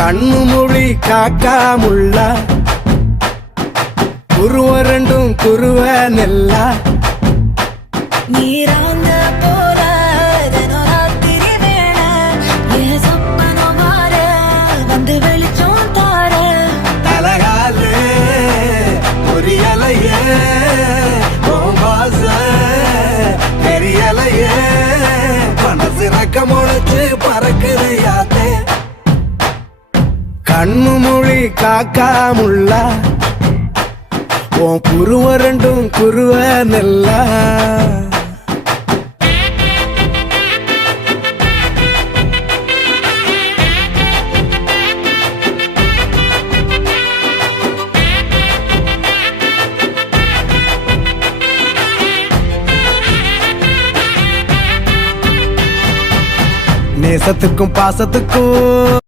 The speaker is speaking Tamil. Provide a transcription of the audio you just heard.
கண்ணு மொழி காக்காமுள்ள குருவ ரெண்டும் குருவ நெல்லா நீராங்க போல தினராத்திரி வேண என் சொப்பனம் மாற வந்து வெளிச்சம் தார தலகாலே பொரியலையே வாச பெரியலையே மனசு ரக்க முளைச்சு பறக்குது யாத்தே கண்ணு மொழி காக்காமுள்ள உன் குருவ ரெண்டும் குருவ நெல்லா நேசத்துக்கும் பாசத்துக்கும்